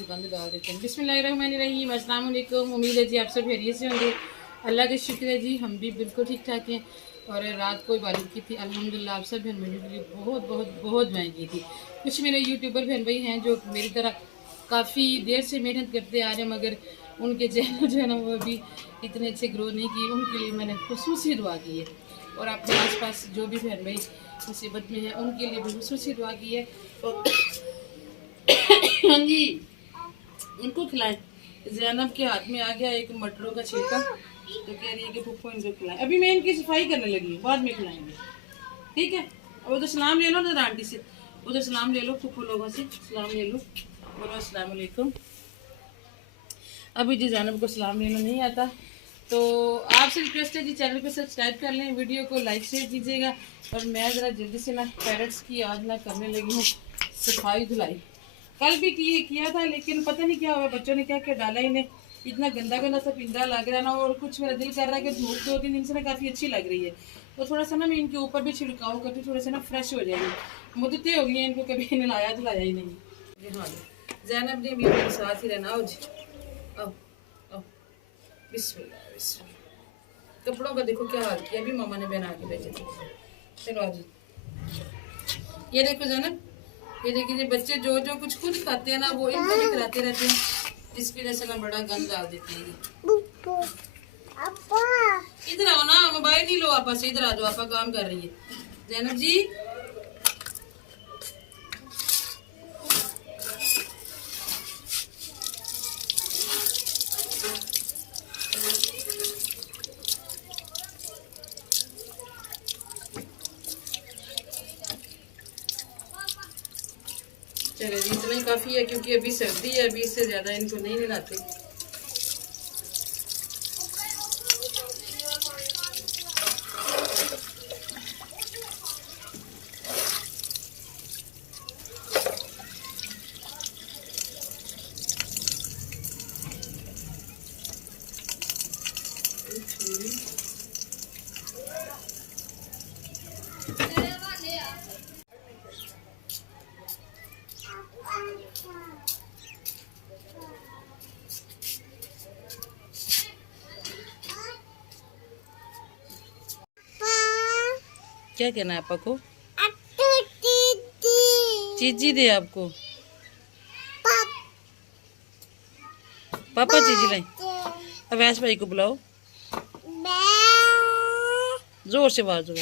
गंद डाल देते हैं। बिस्मिल्लाहिर्रहमानिर्रहीम, अस्सलाम वालेकुम। उम्मीद है जी आप सब खैरियत से होंगे। अल्लाह का शुक्र है जी, हम भी बिल्कुल ठीक ठाक हैं। और रात को इबादत की थी अल्हम्दुलिल्लाह। आप सब बहन भाइयों के लिए बहुत बहुत बहुत दुआएं की थी। कुछ मेरे यूट्यूबर बहन भाई हैं जो मेरी तरह काफ़ी देर से मेहनत करते आ रहे हैं, मगर उनके चैनल जो है ना वो अभी इतने अच्छे ग्रो नहीं किए। उनके लिए मैंने खुसूसी दुआ की है। और अपने आसपास जो भी बहन भाई मुसीबत में हैं उनके लिए भी खुसूसी दुआ की है। तो हाँ जी, इनको खिलाएं। जैनब के हाथ में आ गया एक मटरों का छिलका, तो कह रही है कि पुप्पो इनको खिलाएं। अभी मैं इनकी सफाई करने लगी हूँ, बाद में खिलाएंगे, ठीक है। और उधर सलाम ले लो ना आंटी से, उधर सलाम ले लो, पुप्पो लोगों से सलाम ले लो, बोलो अस्सलाम वालेकुम। अभी जी जैनब को सलाम लेना नहीं आता, तो आपसे रिक्वेस्ट है जी चैनल को सब्सक्राइब कर लें, वीडियो को लाइक शेयर कीजिएगा। और मैं ज़रा जल्दी से ना पैरट्स की आज ना करने लगी हूँ सफाई धुलाई। कल भी किया था, लेकिन पता नहीं क्या हुआ, बच्चों ने क्या क्या डाला इन्हें, इतना गंदा गंदा सा पिंडा लग रहा है ना। और कुछ मेरा दिल कर रहा है कि धूप 2-3 दिन से ना काफ़ी अच्छी लग रही है, तो थोड़ा सा ना मैं इनके ऊपर भी छिड़काव करती हूँ, थोड़े से ना फ्रेश हो जाएंगे। मुद्दतें हो गई हैं इनको कभी नहलाया धुलाया ही नहीं जी। हाँ जी, जैनब जी मेरे साथ ही रहना। आओ जी, आओ आओ, बिस्मिल्लाह बिस्मिल्लाह। कपड़ों का देखो क्या हाल किया, अभी मामा ने बना के भेजे थे। चलो आज ये देखो जैनब, ये देखिए बच्चे जो जो कुछ खुद खाते हैं ना वो इनको भी खिलाते रहते हैं, इसकी वजह से ना बड़ा गंद डाल देते हैं। इधर आओ ना, मोबाइल नहीं लो आपस से, इधर आ जाओ, आपा काम कर रही है जैनब जी। चले जी, इतना ही काफी है क्योंकि अभी सर्दी है, अभी इससे ज्यादा इनको नहीं नहलाते। क्या कहना है आपा को? चीजी दे आपको, पापा चीजी लाए। अवैस भाई को बुलाओ, जोर से आवाज दो।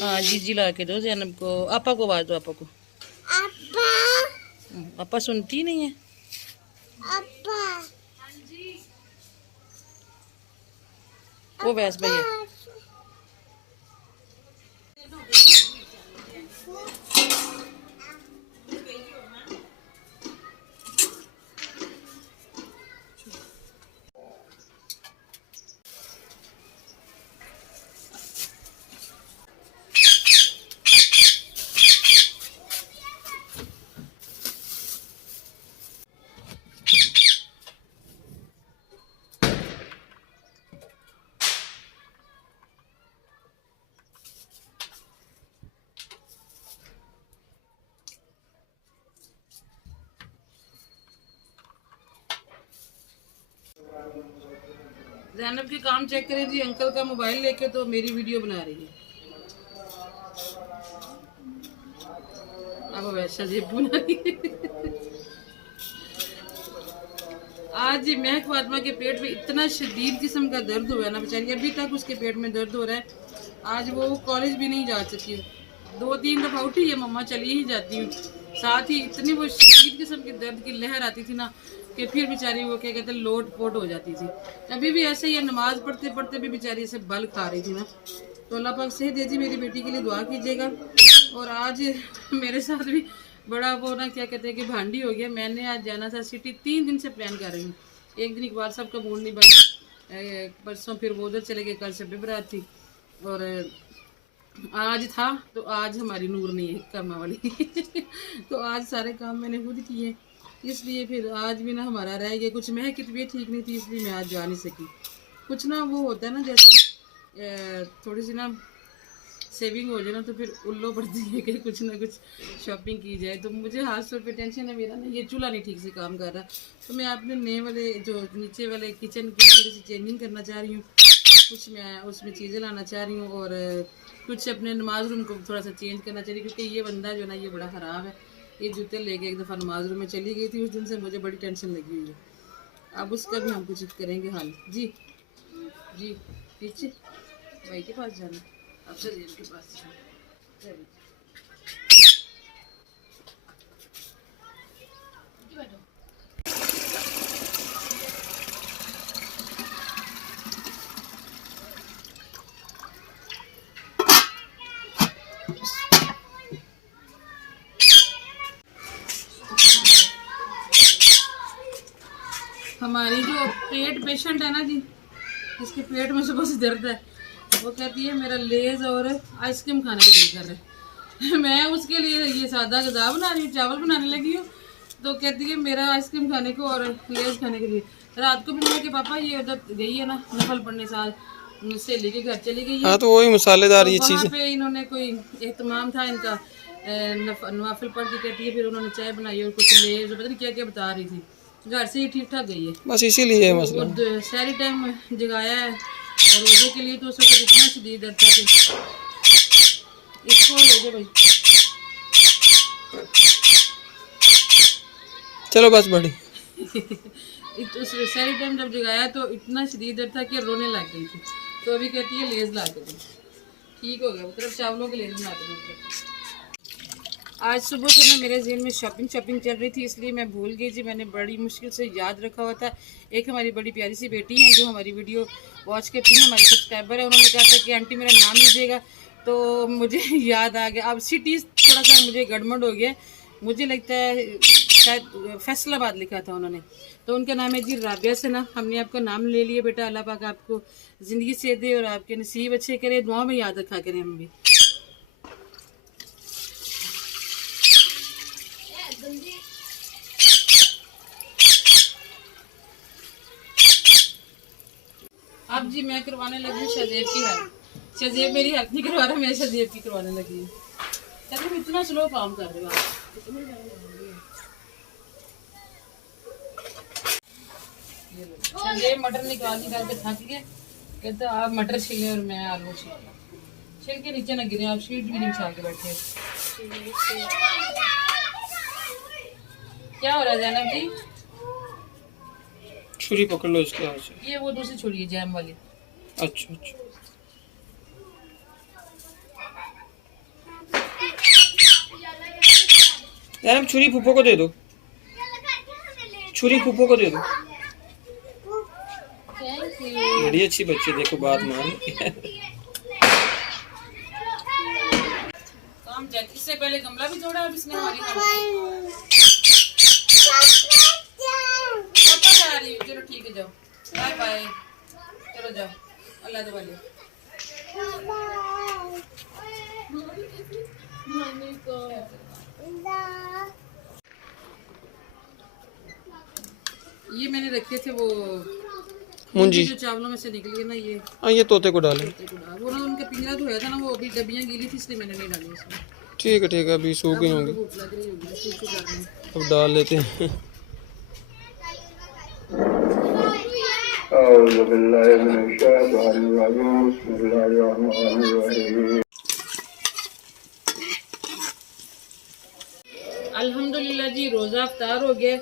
हाँ जीजी ला के दो जैनब को। आपा को आवाज दो, आपा को। आपा सुनती नहीं है। वो वैस भैया जैनब के काम चेक करें जी, अंकल का मोबाइल लेके तो मेरी वीडियो बना रही है। अब वैसा जी बना रही है। आज जी महक फातिमा के पेट में इतना शदीद किस्म का दर्द हुआ है ना, बेचारी अभी तक उसके पेट में दर्द हो रहा है। आज वो कॉलेज भी नहीं जा सकी, 2-3 दफा उठी है, मम्मा चली ही जाती हूँ। साथ ही इतनी वो शदीद किस्म की दर्द की लहर आती थी ना कि फिर बेचारी वो क्या कहते हैं लोट पोट हो जाती थी। अभी भी ऐसे ही है, नमाज पढ़ते पढ़ते भी बेचारी ऐसे बल खा रही थी ना। तो अल्लाह पाक सेहत दे जी, मेरी बेटी के लिए दुआ कीजिएगा। और आज मेरे साथ भी बड़ा वो ना क्या कहते हैं कि भांडी हो गया। मैंने आज जाना था सिटी, 3 दिन से प्लान कर रही हूँ। एक दिन इकबाल साहब का मूड नहीं बना, परसों फिर वो उधर चले गए, कल शब बरात थी, और आज था तो आज हमारी नूर नहीं है काम वाली तो आज सारे काम मैंने खुद किए, इसलिए फिर आज भी ना हमारा रह गया। कुछ मैं की तबीयत ठीक नहीं थी, इसलिए मैं आज जा नहीं सकी। कुछ ना वो होता है ना, जैसे थोड़ी सी ना सेविंग हो जाए ना तो फिर उल्लो पड़ती है कि कुछ ना कुछ शॉपिंग की जाए। तो मुझे खास तौर पे टेंशन है, मेरा ना ये चूल्हा नहीं ठीक से काम कर रहा, तो मैं अपने नए वाले जो नीचे वाले किचन की थोड़ी सी चेंजिंग करना चाह रही हूँ। कुछ मैं उसमें चीज़ें लाना चाह रही हूँ और कुछ अपने नमाज रूम को थोड़ा सा चेंज करना चाह रही हूँ, क्योंकि ये बंदा जो है ना ये बड़ा ख़राब है। ये जूते लेके एक दफ़ा नमाज रूम में चली गई थी, उस दिन से मुझे बड़ी टेंशन लगी हुई है। अब उसका भी हम कुछ करेंगे हाल। जी जी पीछे भाई के पास जाना, अफसर जी के पास जाना। हमारी जो पेट पेशेंट है ना जी, जिसके पेट में सुबह से दर्द है, वो कहती है मेरा लेज और आइसक्रीम खाने का दिल कर रहा है। मैं उसके लिए ये सादा गज़ा बना रही हूँ, चावल बनाने लगी हूँ, तो कहती है मेरा आइसक्रीम खाने को और लेज खाने के लिए। रात को भी मैं कि पापा ये उधर गई है ना नफल पढ़ने, साल सहेली के घर चली गई है। हाँ तो वही मसालेदार तो ये वहाँ चीज़। पे इन्होंने कोई एहतमाम था इनका, नवाफिल पढ़ के कहती है, फिर उन्होंने चाय बनाई और कुछ लेज पता नहीं क्या क्या बता रही थी। घर से ही ठीक ठाक गई है, बस इसीलिए तो मसला। वो सारी टाइम जगाया है और रोजे के लिए तो उसे कुछ इतना शदीद दर्द था कि इसको ले जाओ भाई। चलो बस बड़ी। उस सारी टाइम जब जगाया तो इतना शदीद दर्द था कि रोने लग गई थी। तो अभी कहती है लेज ला के दो, ठीक हो गया। वो तरफ चावलों के लेज बना के। आज सुबह से ना मेरे जहन में शॉपिंग चल रही थी, इसलिए मैं भूल गई जी। मैंने बड़ी मुश्किल से याद रखा हुआ था। एक हमारी बड़ी प्यारी सी बेटी है जो हमारी वीडियो वॉच करती है, हमारी सब्सक्राइबर है, उन्होंने कहा था कि आंटी मेरा नाम लीजिएगा, तो मुझे याद आ गया। अब सिटी थोड़ा सा मुझे गड़बड़ हो गया, मुझे लगता है शायद फैसलाबाद लिखा था उन्होंने, तो उनका नाम है जी राबिया से ना। हमने आपका नाम ले लिया बेटा, अल्लाह पाक आपको ज़िंदगी से दे और आपके नसीब अच्छे करे, दुआ में याद रखा करें हम भी। अब जी मैं करवाने लगी हूँ शहजेब की हेल्प। शहजेब मेरी हेल्प नहीं करवा रहा, मैं शहजेब की करवाने लगी हूँ। कहते तुम इतना स्लो काम कर रहे हो आप। शहजेब मटर निकाल के थक गए, कहते आप मटर छीलें और मैं आलू छील। छिल के नीचे न गिरे, आप शीट भी नहीं बिछा के बैठे। क्या हो रहा है जैनब जी? छुरी पकड़ लो इसके हाथ से। ये वो दूसरी छुरी है जैम वाली। अच्छा अच्छा। यार छुरी फूफो को दे दो, छुरी फूफो को दे दो। बड़ी अच्छी बच्ची, देखो बात मान। काम जाए, इससे पहले गमला भी तोड़ा, अब इसने हमारी जा रही हूँ। चलो ठीक है, जाओ बाय बाय, चलो जाओ, अल्लाह के वाले। ये मैंने रखे थे वो मुंजी जो चावलों में से निकली है ना, ये हाँ ये तोते को डालें। वो ना उनका पिंजरा धोया था ना, वो अभी डब्बियाँ गीली थी इसलिए मैंने नहीं डाली इसमें। ठीक है अभी सूख गई होंगी, अब डाल लेते हैं। अल्हम्दुलिल्लाह जी, रोज़ा अफ्तार हो गया।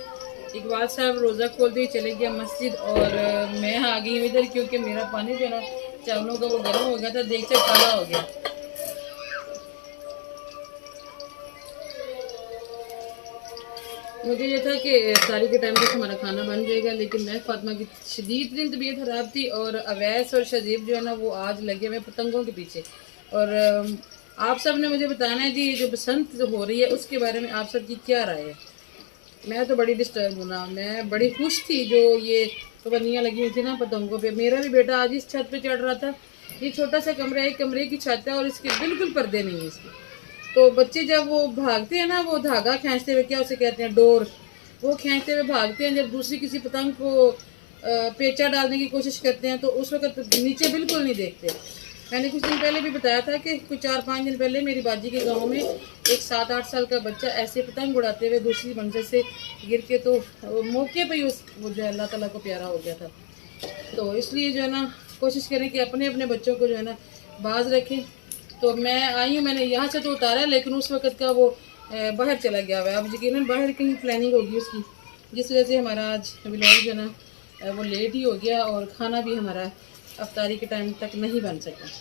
इकबाल साहब रोज़ा खोलते ही चले गया मस्जिद और मैं आ गई इधर, क्योंकि मेरा पानी जो ना चावलों का वो गर्म हो गया था, देखते काला हो गया। मुझे ये था कि इफ्तारी के टाइम तक हमारा खाना बन जाएगा, लेकिन मैं फातिमा की शदीद दिन तबीयत ख़राब थी और अवैस और शजीब जो है ना वो आज लगे हुए पतंगों के पीछे। और आप सब ने मुझे बताना है जी, जो बसंत हो रही है उसके बारे में आप सब की क्या राय है। मैं तो बड़ी डिस्टर्ब हूँ ना, मैं बड़ी खुश थी जो ये पाबंदियाँ लगी हुई थी ना पतंगों पे। मेरा भी बेटा आज इस छत पे चढ़ रहा था। ये छोटा सा कमरा है, एक कमरे की छत है और इसके बिल्कुल पर्दे नहीं है इसके। तो बच्चे जब वो भागते हैं ना, वो धागा खींचते हुए, क्या उसे कहते हैं, डोर, वो खींचते हुए भागते हैं। जब दूसरी किसी पतंग को पेचा डालने की कोशिश करते हैं तो उस वक्त नीचे बिल्कुल नहीं देखते, मैंने कुछ दिन पहले भी बताया था कि कुछ 4-5 दिन पहले मेरी बाजी के गांव में एक 7-8 साल का बच्चा ऐसे पतंग उड़ाते हुए दूसरी मंजिल से गिर के तो मौके पे ही वो जो है अल्लाह ताला को प्यारा हो गया था। तो इसलिए जो है ना कोशिश करें कि अपने अपने बच्चों को जो है ना बाज रखें। तो मैं आई हूँ, मैंने यहाँ से तो उतारा, लेकिन उस वक्त का वो बाहर चला गया हुआ है। अब यकीनन बाहर कहीं प्लानिंग होगी उसकी, जिस वजह से हमारा आज व्लॉग जो है ना वो लेट ही हो गया और खाना भी हमारा अफ्तारी के टाइम तक नहीं बन सका।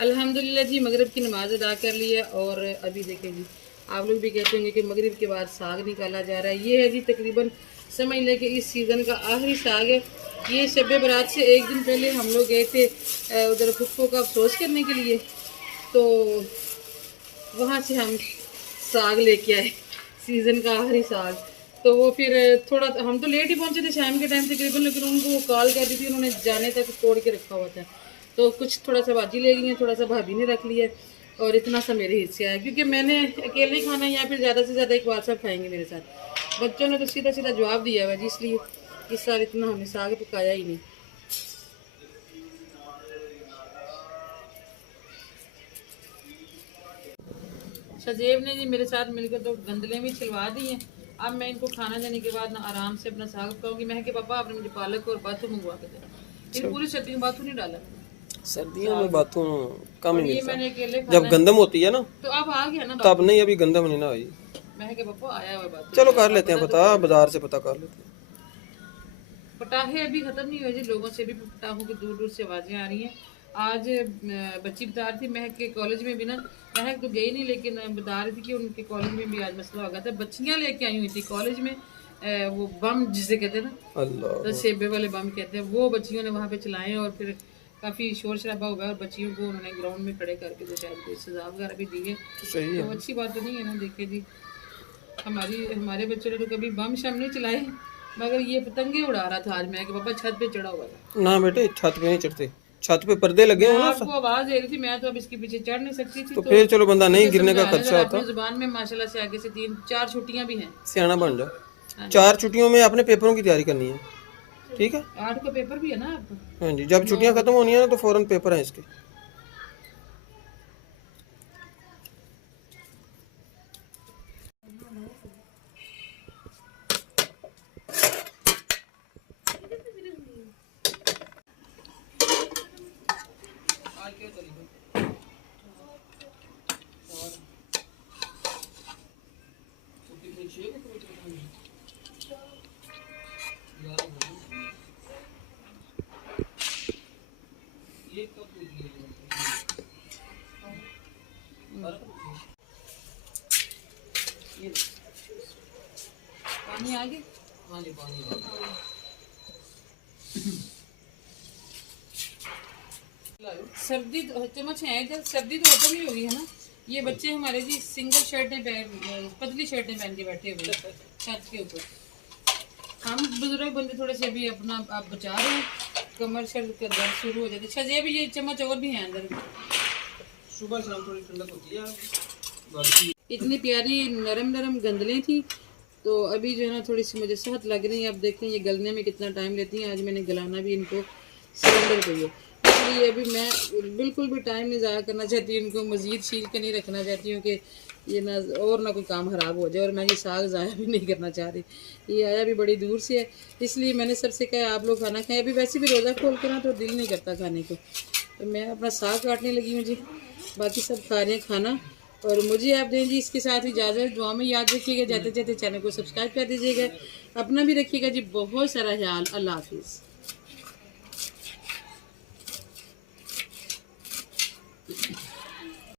अल्हम्दुलिल्लाह जी, मगरिब की नमाज अदा कर लिया और अभी देखें जी, आप लोग भी कहते होंगे कि मगरिब के बाद साग निकाला जा रहा है। ये है जी तकरीबन समझ लें कि इस सीज़न का आखिरी साग है। ये शब बारात से एक दिन पहले हम लोग गए थे उधर फुफ्फो का अफसोस करने के लिए, तो वहाँ से हम साग लेके आए, सीज़न का आखिरी साग। तो वो फिर थोड़ा हम तो लेट ही पहुँचे थे शाम के टाइम तकरीबन, लेकिन उनको वो कॉल कर दी थी, उन्होंने जाने तक तोड़ के रखा हुआ था। तो कुछ थोड़ा सा भाजी ले गई है, थोड़ा सा भाभी ने रख लिया और इतना सा मेरे हिस्से आया, क्योंकि मैंने अकेले खाना या फिर ज़्यादा से ज़्यादा एक बार सब खाएंगे मेरे साथ। बच्चों ने तो सीधा सीधा जवाब दिया हुआ जी, इसलिए इस साल इतना हमने साग पकाया ही नहीं। शजेब ने जी मेरे साथ मिलकर तो गंदलें भी छिलवा दी हैं। अब मैं इनको खाना देने के बाद ना आराम से अपना साग पकाऊंगी। मैं कि पापा आपने मुझे पालक और बाथू मंगवा के दे, इन पूरी सर्दी में बाथू नहीं डाला, सर्दियों में बातों कम ही ये मिलता मैंने अकेले जब खाना गंदम होती है ना, तो अब आ गया ना तब नहीं, अभी गंदम नहीं ना आई। मैं कि पापा आया हुआ बात। चलो कर लेते हैं पता, बाजार से पता कर लेते हैं। पटाखे अभी खत्म नहीं हुए जी, लोगों से भी पटाखों की दूर दूर से आवाजें आ रही हैं। आज बच्ची बता रही थी महक के कॉलेज में भी ना, महक तो गई नहीं लेकिन बता रही थी कि उनके कॉलेज में भी आज मसला हो गया था। बच्चियां लेके आई हुई थी कॉलेज में, वो बम जिसे कहते हैं ना, अल्लाह, तो सेबे वाले बम कहते हैं, वो बच्चियों ने वहाँ पे चलाए और फिर काफ़ी शोर शराबा हुआ और बच्चियों को उन्होंने ग्राउंड में खड़े करके तो शायद कोई सजा वगैरह भी दी है। सही है। तो अच्छी बात तो नहीं है ना। देखे जी, हमारे बच्चों ने तो कभी बम शम नहीं चलाए, मगर ये पतंगे उड़ा रहा था आज। मैं कि पापा छत पे चढ़ा हुआ था। ना बेटे, छत पे नहीं चढ़ते, छत पे पर्दे लगे हो ना, आपको आवाज दे रही थी, मैं तो अब इसके पीछे चढ़ नहीं सकती थी। तो फिर चलो बंदा नहीं गिरने का समझाया खर्चा जरा, होता। अपनी जुबान में माशाल्लाह से आगे से 3-4 छुट्टियां भी हैं। सियाना बन जाओ। 4 छुट्टियों में अपने पेपरों की तैयारी करनी है, ठीक है? 8 का पेपर भी है ना आपका? हाँ जी, जब छुट्टियां खत्म होनी है ना तो फौरन पेपर है इसके। पानी आ गया? हाँ जी, पानी सर्दी तो चम्मच है इधर, सर्दी तो खत्म ही होगी है ना। ये बच्चे हमारे जी सिंगल शर्टें पहन, पतली शर्टें पहन के बैठे हुए हैं छत के ऊपर। हम बुजुर्ग बंदे थोड़े से अभी अपना आप बचा रहे हैं, कमर शर्ट का दर्द शुरू हो जाती है। अच्छा भी ये चम्मच और भी हैं अंदर, सुबह शाम थोड़ी ठंडक होती है बाकी। इतनी प्यारी नरम नरम गंदलें थी, तो अभी जो है ना थोड़ी सी मुझे सेहत लग रही है। अब देखते हैं ये गलने में कितना टाइम लेती हैं। आज मैंने गलाना भी इनको सिलेंडर पे है, इसलिए अभी मैं बिल्कुल भी टाइम नहीं ज़ाया करना चाहती, इनको मज़ीद छील के नहीं रखना चाहती हूँ कि ये ना और ना कोई काम ख़राब हो जाए। और मैं ये साग ज़ाया भी नहीं करना चाह रही, ये आया भी बड़ी दूर से है, इसलिए मैंने सबसे कहा आप लोग खाना खाएं। अभी वैसे भी रोज़ा खोल के ना तो दिल नहीं करता खाने को, तो मैं अपना साग काटने लगी हूँ जी, बाकी सब खा रहे हैं खाना। और मुझे आप दें जी इसके साथ इजाज़त। दुआ में याद रखिएगा, जाते जाते चैनल को सब्सक्राइब कर दीजिएगा, अपना भी रखिएगा जी बहुत सारा ख्याल। अल्लाह हाफिज़।